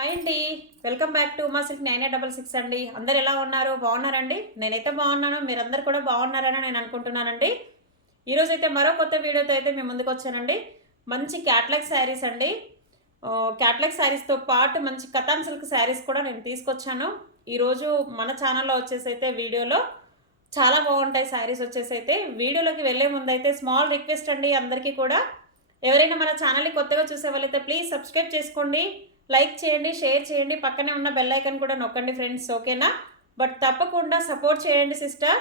Hi అండి. Welcome back to మా silk 9866 అండి. అందరు ఎలా ఉన్నారు? బాగున్నారండి? నేనైతే బాగున్నాను. మీరందరూ కూడా బాగున్నారని నేను అనుకుంటున్నానండి. ఈరోజైతే మరో కొత్త వీడియోతో అయితే మేము ముందుకు వచ్చానండి. మంచి క్యాట్లాగ్ శారీస్ అండి. క్యాట్లాగ్ శారీస్తో పాటు మంచి కతాన్ సిల్క్ శారీస్ కూడా నేను తీసుకొచ్చాను. ఈరోజు మన ఛానల్లో వచ్చేసి అయితే వీడియోలో చాలా బాగుంటాయి శారీస్ వచ్చేసి అయితే. వీడియోలోకి వెళ్ళే ముందు అయితే స్మాల్ రిక్వెస్ట్ అండి అందరికీ కూడా. ఎవరైనా మన ఛానల్ని కొత్తగా చూసే వాళ్ళైతే ప్లీజ్ సబ్స్క్రైబ్ చేసుకోండి, లైక్ చేయండి, షేర్ చేయండి, పక్కనే ఉన్న బెల్ ఐకాన్ కూడా నొక్కండి ఫ్రెండ్స్, ఓకేనా? బట్ తప్పకుండా సపోర్ట్ చేయండి సిస్టర్.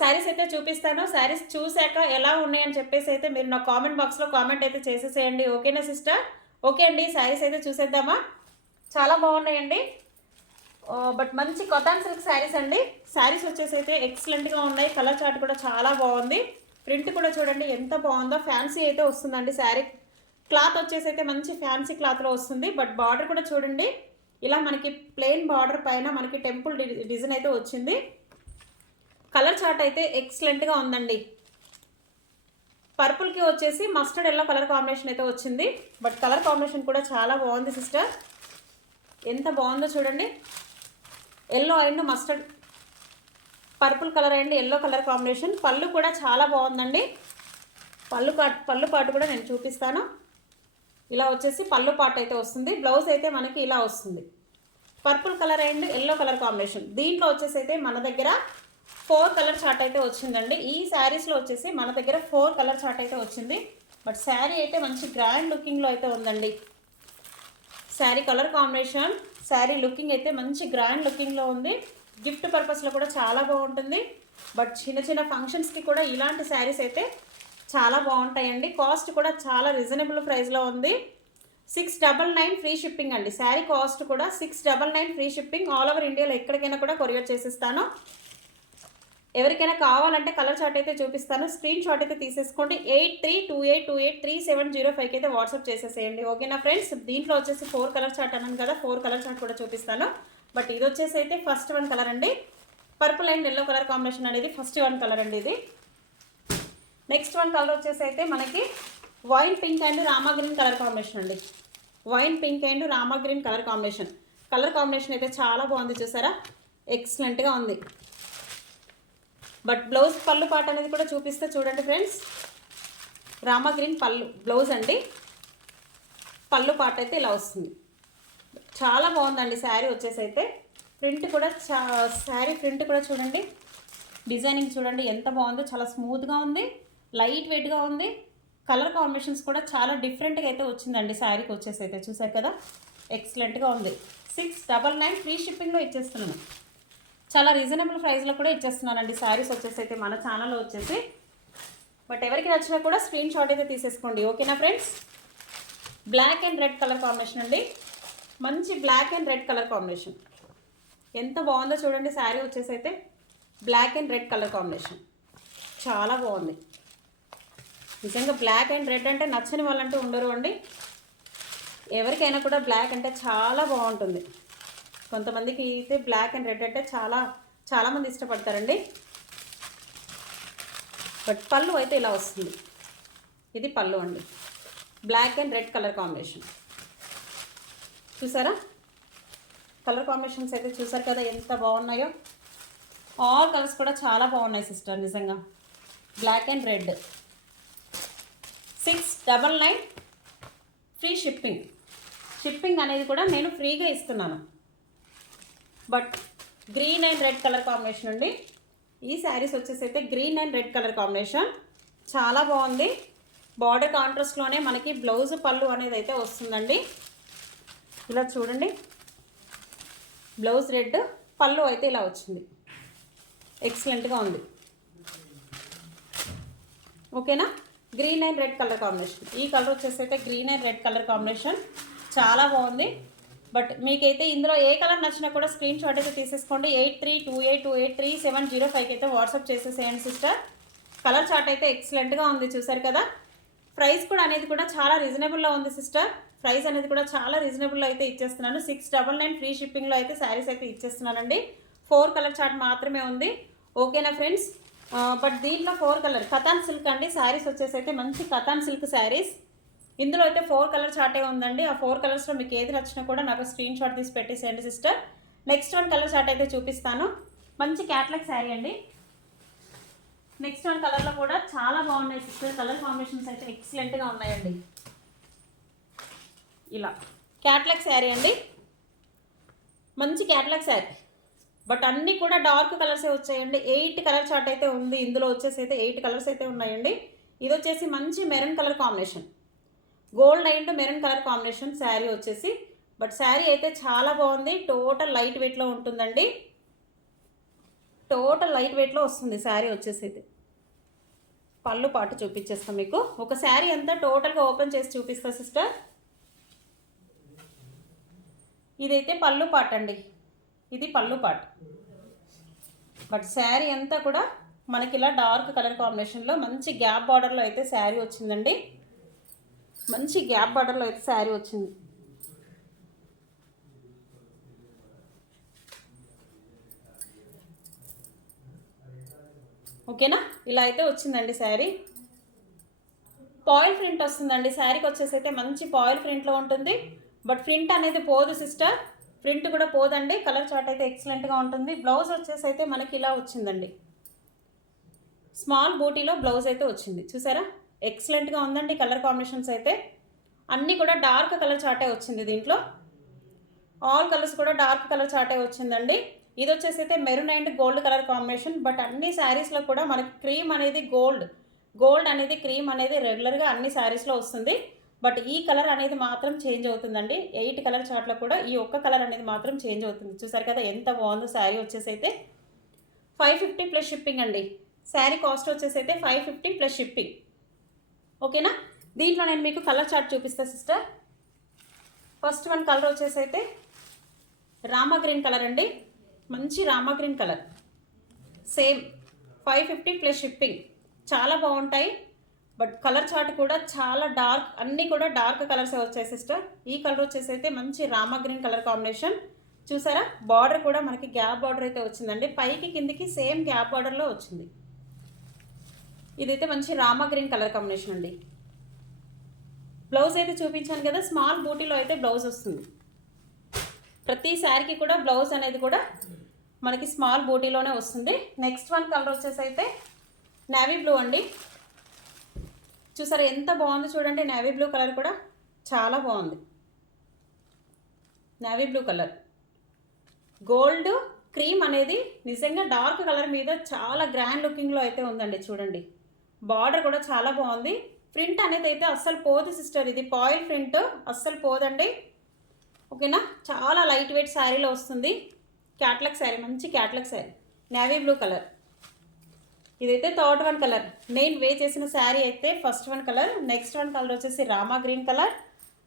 శారీస్ అయితే చూపిస్తాను. శారీస్ చూశాక ఎలా ఉన్నాయని చెప్పేసి అయితే మీరు నా కామెంట్ బాక్స్లో కామెంట్ అయితే చేసేసేయండి, ఓకేనా సిస్టర్? ఓకే అండి, శారీస్ అయితే చూసేద్దామా? చాలా బాగున్నాయండి. బట్ మంచి కాటన్ సిల్క్ శారీస్ అండి. శారీస్ వచ్చేసి అయితే ఎక్సలెంట్గా ఉన్నాయి. కలర్ చార్ట్ కూడా చాలా బాగుంది. ప్రింట్ కూడా చూడండి ఎంత బాగుందో. ఫ్యాన్సీ అయితే వస్తుందండి శారీ. క్లాత్ వచ్చేసి అయితే మంచి ఫ్యాన్సీ క్లాత్లో వస్తుంది. బట్ బార్డర్ కూడా చూడండి, ఇలా మనకి ప్లెయిన్ బార్డర్ పైన మనకి టెంపుల్ డిజైన్ అయితే వచ్చింది. కలర్ చార్ట్ అయితే ఎక్సలెంట్గా ఉందండి. పర్పుల్కి వచ్చేసి మస్టర్డ్ ఎల్లో కలర్ కాంబినేషన్ అయితే వచ్చింది. బట్ కలర్ కాంబినేషన్ కూడా చాలా బాగుంది సిస్టర్. ఎంత బాగుందో చూడండి. Yellow and mustard, purple colour and yellow colour combination. పళ్ళు కూడా చాలా బాగుందండి. పళ్ళు పాటు కూడా నేను చూపిస్తాను. ఇలా వచ్చేసి పళ్ళు పాటు అయితే వస్తుంది. బ్లౌజ్ అయితే మనకి ఇలా వస్తుంది. Purple colour and yellow colour combination. దీంట్లో వచ్చేసి అయితే మన దగ్గర 4 కలర్ చార్ట్ అయితే వచ్చిందండి. ఈ శారీస్లో వచ్చేసి మన దగ్గర 4 కలర్ చార్ట్ అయితే వచ్చింది. బట్ శారీ అయితే మంచి గ్రాండ్ లుకింగ్లో అయితే ఉందండి. Sari colour combination, sari looking అయితే మంచి గ్రాండ్ లుకింగ్లో ఉంది. గిఫ్ట్ పర్పస్లో కూడా చాలా బాగుంటుంది. బట్ చిన్న చిన్న ఫంక్షన్స్కి కూడా ఇలాంటి శారీస్ అయితే చాలా బాగుంటాయండి. కాస్ట్ కూడా చాలా రీజనబుల్ ప్రైస్లో ఉంది. 699 ఫ్రీ షిప్పింగ్ అండి. శారీ కాస్ట్ కూడా 699 ఫ్రీ షిప్పింగ్. ఆల్ ఓవర్ ఇండియాలో ఎక్కడికైనా కూడా కొరియర్ చేసిస్తాను. ఎవరికైనా కావాలంటే కలర్ చార్ట్ అయితే చూపిస్తాను, స్క్రీన్ షాట్ అయితే తీసేసుకోండి. 8328283705 అయితే వాట్సాప్ చేసేసేయండి, ఓకేనా ఫ్రెండ్స్? దీంట్లో వచ్చేసి 4 కలర్ చార్ట్ అన్నాను కదా, 4 కలర్ చార్ట్ కూడా చూపిస్తాను. బట్ ఇది వచ్చేసి అయితే ఫస్ట్ 1 కలర్ అండి. Purple and yellow colour combination అనేది ఫస్ట్ 1 కలర్ అండి. ఇది నెక్స్ట్ 1 కలర్ వచ్చేసి అయితే మనకి వైన్ పింక్ అండ్ రామా గ్రీన్ కలర్ కాంబినేషన్ అండి. వైన్ పింక్ అండ్ రామా green colour combination. Colour combination అయితే చాలా బాగుంది, చూసారా? ఎక్సలెంట్గా ఉంది. బట్ బ్లౌజ్ పళ్ళు పాట అనేది కూడా చూపిస్తే చూడండి ఫ్రెండ్స్. రామా గ్రీన్ పళ్ళు బ్లౌజ్ అండి. పళ్ళు పాట అయితే ఇలా వస్తుంది. చాలా బాగుందండి శారీ వచ్చేసి అయితే. ప్రింట్ కూడా శారీ ప్రింట్ కూడా చూడండి, డిజైనింగ్ చూడండి ఎంత బాగుందో. చాలా స్మూత్గా ఉంది, లైట్ వెయిట్గా ఉంది. కలర్ కాంబినేషన్స్ కూడా చాలా డిఫరెంట్గా అయితే వచ్చిందండి శారీకి వచ్చేసి అయితే. చూసారు కదా, ఎక్సలెంట్గా ఉంది. 699 ఫ్రీ షిప్పింగ్లో ఇచ్చేస్తున్నాను. చాలా రీజనబుల్ ప్రైస్లో కూడా ఇచ్చేస్తున్నానండి శారీస్ వచ్చేసి అయితే మన ఛానల్లో వచ్చేసి. బట్ ఎవరికి నచ్చినా కూడా స్క్రీన్ షాట్ అయితే తీసేసుకోండి, ఓకేనా friends? Black and red colour combination అండి. మంచి black and red colour combination. ఎంత బాగుందో చూడండి శారీ వచ్చేసి అయితే. Black and red colour combination చాలా బాగుంది. నిజంగా బ్లాక్ అండ్ రెడ్ అంటే నచ్చని వాళ్ళంటూ ఉండరు అండి. ఎవరికైనా కూడా బ్లాక్ అంటే చాలా బాగుంటుంది. కొంతమందికి అయితే బ్లాక్ అండ్ రెడ్ అంటే చాలామంది ఇష్టపడతారండి. బట్ పళ్ళు అయితే ఇలా వస్తుంది. ఇది పళ్ళు అండి. Black and red colour combination చూసారా? కలర్ కాంబినేషన్స్ అయితే చూసారు కదా ఎంత బాగున్నాయో. ఆల్ కలర్స్ కూడా చాలా బాగున్నాయి సిస్టర్, నిజంగా. బ్లాక్ అండ్ రెడ్. 699 ఫ్రీ షిప్పింగ్. షిప్పింగ్ అనేది కూడా నేను ఫ్రీగా ఇస్తున్నాను. But green and red colour combination అండి. ఈ శారీస్ వచ్చేసి అయితే green and red colour combination చాలా బాగుంది. బార్డర్ కాంట్రాస్ట్లోనే మనకి బ్లౌజ్ పళ్ళు అనేది అయితే వస్తుందండి. ఇలా చూడండి, బ్లౌజ్ రెడ్, పళ్ళు అయితే ఇలా వచ్చింది. ఎక్సలెంట్గా ఉంది, ఓకేనా? Green and red colour combination. ఈ కలర్ వచ్చేసి అయితే green and red colour combination చాలా బాగుంది. బట్ మీకైతే ఇందులో ఏ కలర్ నచ్చినా కూడా స్క్రీన్ షాట్ అయితే తీసేసుకోండి. 8328283705 అయితే వాట్సాప్ చేసేసేయండి సిస్టర్. కలర్ చార్ట్ అయితే ఎక్సలెంట్గా ఉంది, చూసారు కదా? ప్రైస్ కూడా అనేది కూడా చాలా రీజనబుల్లో ఉంది సిస్టర్. ప్రైస్ అనేది కూడా చాలా రీజనబుల్లో అయితే ఇచ్చేస్తున్నాను. 699 ఫ్రీ షిప్పింగ్లో అయితే శారీస్ అయితే ఇచ్చేస్తున్నానండి. 4 కలర్ చార్ట్ మాత్రమే ఉంది, ఓకేనా ఫ్రెండ్స్? బట్ దీంట్లో 4 కలర్ కతాన్ సిల్క్ అండి. శారీస్ వచ్చేసి అయితే మంచి కతాన్ సిల్క్ శారీస్. ఇందులో అయితే 4 కలర్ చార్టే ఉందండి. ఆ 4 కలర్స్లో మీకు ఏది నచ్చినా కూడా నాకు స్క్రీన్ షాట్ తీసి పెట్టేసేయండి sister. Next one colour chart అయితే చూపిస్తాను. మంచి క్యాట్లాగ్ శారీ అండి. నెక్స్ట్ వన్ కలర్లో కూడా చాలా బాగున్నాయి సిస్టర్. కలర్ కాంబినేషన్స్ అయితే ఎక్సలెంట్గా ఉన్నాయండి. ఇలా క్యాట్లాగ్ శారీ అండి, మంచి క్యాట్లాగ్ శారీ. బట్ అన్నీ కూడా డార్క్ కలర్సే వచ్చాయండి. 8 కలర్ చార్ట్ అయితే ఉంది. ఇందులో వచ్చేసి అయితే 8 కలర్స్ అయితే ఉన్నాయండి. ఇది వచ్చేసి మంచి maroon colour combination, gold and maroon colour combination sari వచ్చేసి. బట్ శారీ అయితే చాలా బాగుంది. టోటల్ లైట్ వెయిట్లో ఉంటుందండి. టోటల్ లైట్ వెయిట్లో వస్తుంది శారీ వచ్చేసి అయితే. పళ్ళు పాటు చూపించేస్తాం మీకు. ఒక శారీ అంతా టోటల్గా ఓపెన్ చేసి చూపిస్తా సిస్టర్. ఇదైతే పళ్ళు పాట అండి, ఇది పళ్ళు పాట. బట్ శారీ అంతా కూడా మనకి ఇలా డార్క్ కలర్ కాంబినేషన్లో మంచి గ్యాప్ బార్డర్లో అయితే శారీ వచ్చిందండి. మంచి గ్యాప్ బార్డర్లో అయితే శారీ వచ్చింది. ఓకేనా, ఇలా అయితే వచ్చిందండి శారీ. పాయిల్ ప్రింట్ వస్తుందండి శారీకి వచ్చేసి అయితే. మంచి పాయిల్ ప్రింట్లో ఉంటుంది. బట్ ప్రింట్ అనేది పోదు సిస్టర్, ప్రింట్ కూడా పోదండి. కలర్ చార్ట్ అయితే ఎక్సలెంట్గా ఉంటుంది. బ్లౌజ్ వచ్చేసి అయితే మనకి ఇలా వచ్చిందండి. స్మాల్ బూటీలో బ్లౌజ్ అయితే వచ్చింది. చూసారా, ఎక్సలెంట్గా ఉందండి. కలర్ కాంబినేషన్స్ అయితే అన్నీ కూడా డార్క్ కలర్ చార్టే వచ్చింది. దీంట్లో ఆల్ కలర్స్ కూడా డార్క్ కలర్ చార్టే వచ్చిందండి. ఇది వచ్చేసి అయితే maroon and gold colour combination. But అన్ని శారీస్లో కూడా మనకి క్రీమ్ అనేది గోల్డ్ అనేది క్రీమ్ అనేది రెగ్యులర్గా అన్ని శారీస్లో వస్తుంది. బట్ ఈ కలర్ అనేది మాత్రం చేంజ్ అవుతుందండి. 8 కలర్ చార్ట్లో కూడా ఈ ఒక్క కలర్ అనేది మాత్రం చేంజ్ అవుతుంది. చూసారు కదా ఎంత బాగుందో శారీ వచ్చేసి అయితే. 550 ప్లస్ షిప్పింగ్ అండి. శారీ కాస్ట్ వచ్చేసి అయితే 550 ప్లస్ షిప్పింగ్. ఓకేనా, దీంట్లో నేను మీకు కలర్ చార్ట్ చూపిస్తాను సిస్టర్. ఫస్ట్ వన్ కలర్ వచ్చేసి అయితే రామా గ్రీన్ కలర్ అండి. మంచి Rama green colour, same 550 plus shipping. చాలా బాగుంటాయి. బట్ కలర్ చార్ట్ కూడా చాలా డార్క్, అన్నీ కూడా డార్క్ కలర్సే వచ్చాయి సిస్టర్. ఈ కలర్ వచ్చేసి అయితే మంచి రామా గ్రీన్ కలర్ కాంబినేషన్. చూసారా, బార్డర్ కూడా మనకి గ్యాప్ బార్డర్ అయితే వచ్చిందండి. పైకి కిందికి సేమ్ గ్యాప్ బార్డర్లో వచ్చింది. ఇదైతే మంచి రామా గ్రీన్ కలర్ కాంబినేషన్ అండి. బ్లౌజ్ అయితే చూపించాను కదా, స్మాల్ బూటీలో అయితే బ్లౌజ్ వస్తుంది. ప్రతి శారీకి కూడా బ్లౌజ్ అనేది కూడా మనకి స్మాల్ బూటీలోనే వస్తుంది. నెక్స్ట్ వన్ కలర్ వచ్చేసి అయితే నేవీ బ్లూ అండి. చూసారా ఎంత బాగుంది చూడండి. నేవీ బ్లూ కలర్ కూడా చాలా బాగుంది. Navy blue colour, gold cream అనేది నిజంగా డార్క్ కలర్ మీద చాలా గ్రాండ్ లుకింగ్లో అయితే ఉందండి. చూడండి, బార్డర్ కూడా చాలా బాగుంది. ప్రింట్ అనేది అయితే అస్సలు పోదు సిస్టర్. ఇది పాయిల్ ప్రింట్, అస్సలు పోదండి. ఓకేనా, చాలా లైట్ వెయిట్ శారీలో వస్తుంది. క్యాట్లాగ్ శారీ, మంచి catalogue sari. Navy blue colour. ఇదైతే థర్డ్ వన్ కలర్. నేను వే చేసిన శారీ అయితే first one colour. Next one colour వచ్చేసి రామా green colour.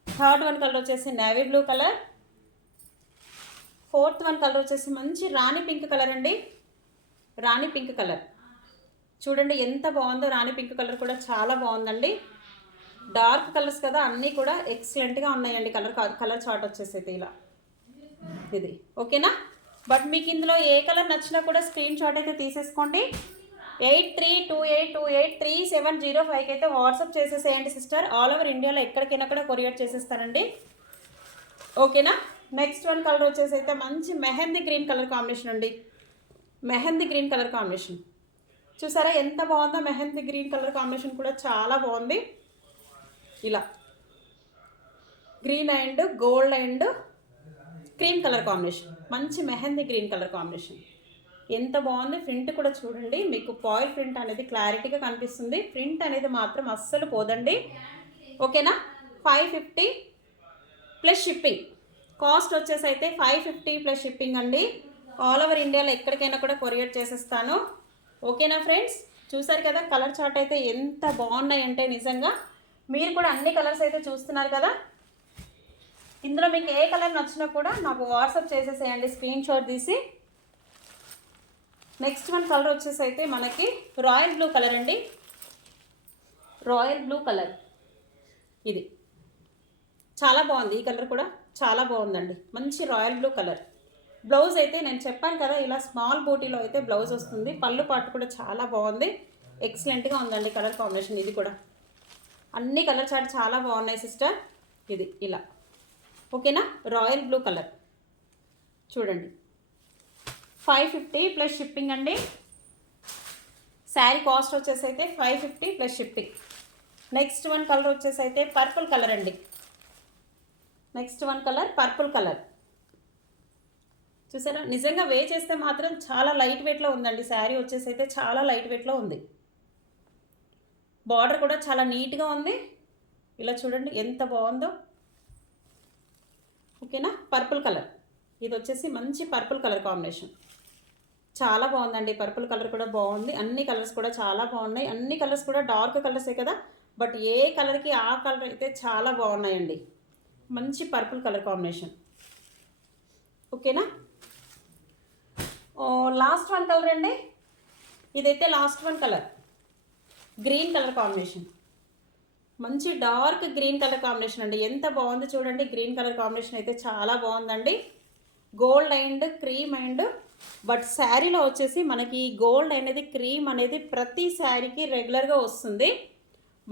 Third one colour వచ్చేసి navy blue colour. Fourth one colour వచ్చేసి మంచి రాణి పింక్ కలర్ అండి. రాణి పింక్ కలర్ చూడండి ఎంత బాగుందో. రాణి పింక్ కలర్ కూడా చాలా బాగుందండి. డార్క్ కలర్స్ కదా, అన్నీ కూడా ఎక్సలెంట్గా ఉన్నాయండి. కలర్ చార్ట్ వచ్చేసి అయితే ఇలా ఇది. ఓకేనా, బట్ మీకు ఇందులో ఏ కలర్ నచ్చినా కూడా స్క్రీన్ షాట్ అయితే తీసేసుకోండి. 8328283705కి అయితే వాట్సాప్ చేసేసేయండి సిస్టర్. ఆల్ ఓవర్ ఇండియాలో ఎక్కడికైనా కూడా కొరియర్ చేసేస్తానండి. ఓకేనా, నెక్స్ట్ వన్ కలర్ వచ్చేసి అయితే మంచి మెహందీ గ్రీన్ కలర్ కాంబినేషన్ అండి. మెహందీ గ్రీన్ కలర్ కాంబినేషన్ చూసారా ఎంత బాగుందో. మెహందీ గ్రీన్ కలర్ కాంబినేషన్ కూడా చాలా బాగుంది. ఇలా green and gold and cream colour combination, మంచి మెహందీ గ్రీన్ కలర్ కాంబినేషన్ ఎంత బాగుంది. ప్రింట్ కూడా చూడండి, మీకు పాయిల్ ప్రింట్ అనేది క్లారిటీగా కనిపిస్తుంది. ప్రింట్ అనేది మాత్రం అస్సలు పోదండి. ఓకేనా, 550 ప్లస్ షిప్పింగ్. కాస్ట్ వచ్చేసి అయితే 550 ప్లస్ షిప్పింగ్ అండి. ఆల్ ఓవర్ ఇండియాలో ఎక్కడికైనా కూడా కొరియర్ చేసేస్తాను. ఓకేనా ఫ్రెండ్స్, చూసారు కదా కలర్ చార్ట్ అయితే ఎంత బాగున్నాయంటే నిజంగా. మీరు కూడా అన్ని కలర్స్ అయితే చూస్తున్నారు కదా. ఇందులో మీకు ఏ కలర్ నచ్చినా కూడా నాకు వాట్సాప్ చేసేసేయండి స్క్రీన్ షాట్ తీసి. నెక్స్ట్ వన్ కలర్ వచ్చేసి అయితే మనకి రాయల్ బ్లూ కలర్ అండి. రాయల్ బ్లూ కలర్ ఇది చాలా బాగుంది. ఈ కలర్ కూడా చాలా బాగుందండి, మంచి రాయల్ బ్లూ కలర్. బ్లౌజ్ అయితే నేను చెప్పాను కదా ఇలా స్మాల్ బూటీలో అయితే బ్లౌజ్ వస్తుంది. పళ్ళు పాటు కూడా చాలా బాగుంది, ఎక్సలెంట్గా ఉందండి కలర్ కాంబినేషన్. ఇది కూడా అన్ని కలర్ చార్ట్ చాలా బాగున్నాయి సిస్టర్. ఇది ఇలా ఓకేనా, రాయల్ బ్లూ కలర్ చూడండి. 550 ప్లస్ షిప్పింగ్ అండి. శారీ కాస్ట్ వచ్చేసి అయితే 550 plus shipping. Next one colour వచ్చేసి అయితే పర్పుల్ కలర్ అండి. Next one colour purple colour చూసారా, నిజంగా వే చేస్తే మాత్రం చాలా లైట్ వెయిట్లో ఉందండి. శారీ వచ్చేసి అయితే చాలా లైట్ వెయిట్లో ఉంది. బార్డర్ కూడా చాలా నీట్గా ఉంది. ఇలా చూడండి ఎంత బాగుందో. ఓకేనా, పర్పుల్ కలర్ ఇది వచ్చేసి మంచి పర్పుల్ కలర్ కాంబినేషన్. చాలా బాగుందండి. పర్పుల్ కలర్ కూడా బాగుంది. అన్ని కలర్స్ కూడా చాలా బాగున్నాయి. అన్ని కలర్స్ కూడా డార్క్ కలర్సే కదా, బట్ ఏ కలర్కి ఆ కలర్ అయితే చాలా బాగున్నాయండి. మంచి పర్పుల్ కలర్ కాంబినేషన్. ఓకేనా, లాస్ట్ వన్ కలర్ అండి. ఇదైతే last one colour green colour combination. మంచి డార్క్ గ్రీన్ కలర్ కాంబినేషన్ అండి. ఎంత బాగుంది చూడండి. గ్రీన్ కలర్ కాంబినేషన్ అయితే చాలా బాగుందండి. Gold and cream and but శారీలో వచ్చేసి మనకి గోల్డ్ అనేది క్రీమ్ అనేది ప్రతి శారీకి రెగ్యులర్గా వస్తుంది.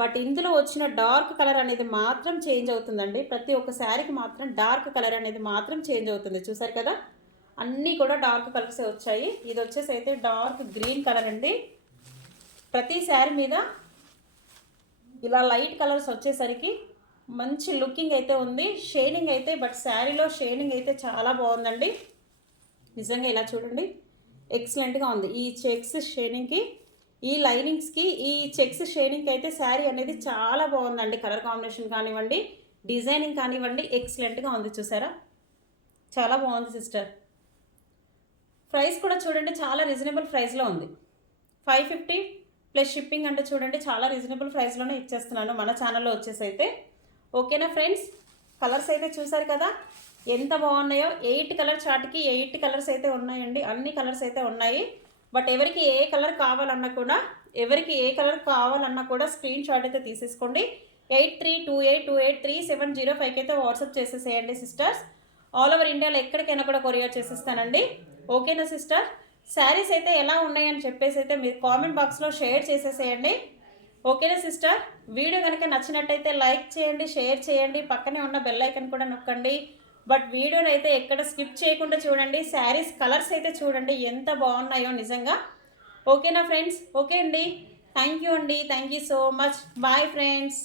బట్ ఇందులో వచ్చిన డార్క్ కలర్ అనేది మాత్రం చేంజ్ అవుతుందండి. ప్రతి ఒక్క శారీకి మాత్రం డార్క్ కలర్ అనేది మాత్రం చేంజ్ అవుతుంది. చూసారు కదా, అన్నీ కూడా డార్క్ కలర్సే వచ్చాయి. ఇది వచ్చేసి అయితే డార్క్ గ్రీన్ కలర్ అండి. ప్రతి శారీ మీద ఇలా లైట్ కలర్స్ వచ్చేసరికి మంచి లుకింగ్ అయితే ఉంది. షేడింగ్ అయితే బట్ శారీలో షేడింగ్ అయితే చాలా బాగుందండి. నిజంగా ఇలా చూడండి ఎక్సలెంట్గా ఉంది. ఈ చెక్స్ షేడింగ్కి, ఈ లైనింగ్స్కి, ఈ చెక్స్ షేడింగ్కి అయితే శారీ అనేది చాలా బాగుందండి. కలర్ కాంబినేషన్ కానివ్వండి, డిజైనింగ్ కానివ్వండి, ఎక్సలెంట్గా ఉంది. చూసారా, చాలా బాగుంది సిస్టర్. ప్రైస్ కూడా చూడండి చాలా రీజనబుల్ ప్రైస్లో ఉంది. 550 ప్లస్ షిప్పింగ్ అంటే చూడండి చాలా రీజనబుల్ ప్రైస్లోనే ఇచ్చేస్తున్నాను మన ఛానల్లో వచ్చేసి అయితే. ఓకేనా ఫ్రెండ్స్, కలర్స్ అయితే చూసారు కదా ఎంత బాగున్నాయో. 8 కలర్ చార్ట్కి 8 కలర్స్ అయితే ఉన్నాయండి. అన్ని కలర్స్ అయితే ఉన్నాయి. బట్ ఎవరికి ఏ కలర్ కావాలన్నా కూడా స్క్రీన్ షాట్ అయితే తీసేసుకోండి. 8328283705 అయితే వాట్సాప్ చేసేసేయండి సిస్టర్స్. ఆల్ ఓవర్ ఇండియాలో ఎక్కడికైనా కూడా కొరియర్ చేసేస్తానండి. ఓకేనా సిస్టర్, శారీస్ అయితే ఎలా ఉన్నాయని చెప్పేసి అయితే మీరు కామెంట్ బాక్స్లో షేర్ చేసేసేయండి. ఓకేనా సిస్టర్, వీడియో కనుక నచ్చినట్టయితే లైక్ చేయండి, షేర్ చేయండి, పక్కనే ఉన్న బెల్ ఐకన్ కూడా నొక్కండి. బట్ వీడియోని అయితే ఎక్కడ స్కిప్ చేయకుండా చూడండి. శారీస్ కలర్స్ అయితే చూడండి ఎంత బాగున్నాయో నిజంగా. ఓకేనా ఫ్రెండ్స్, ఓకే అండి, థ్యాంక్ యూ అండి, thank you so much. Bye friends.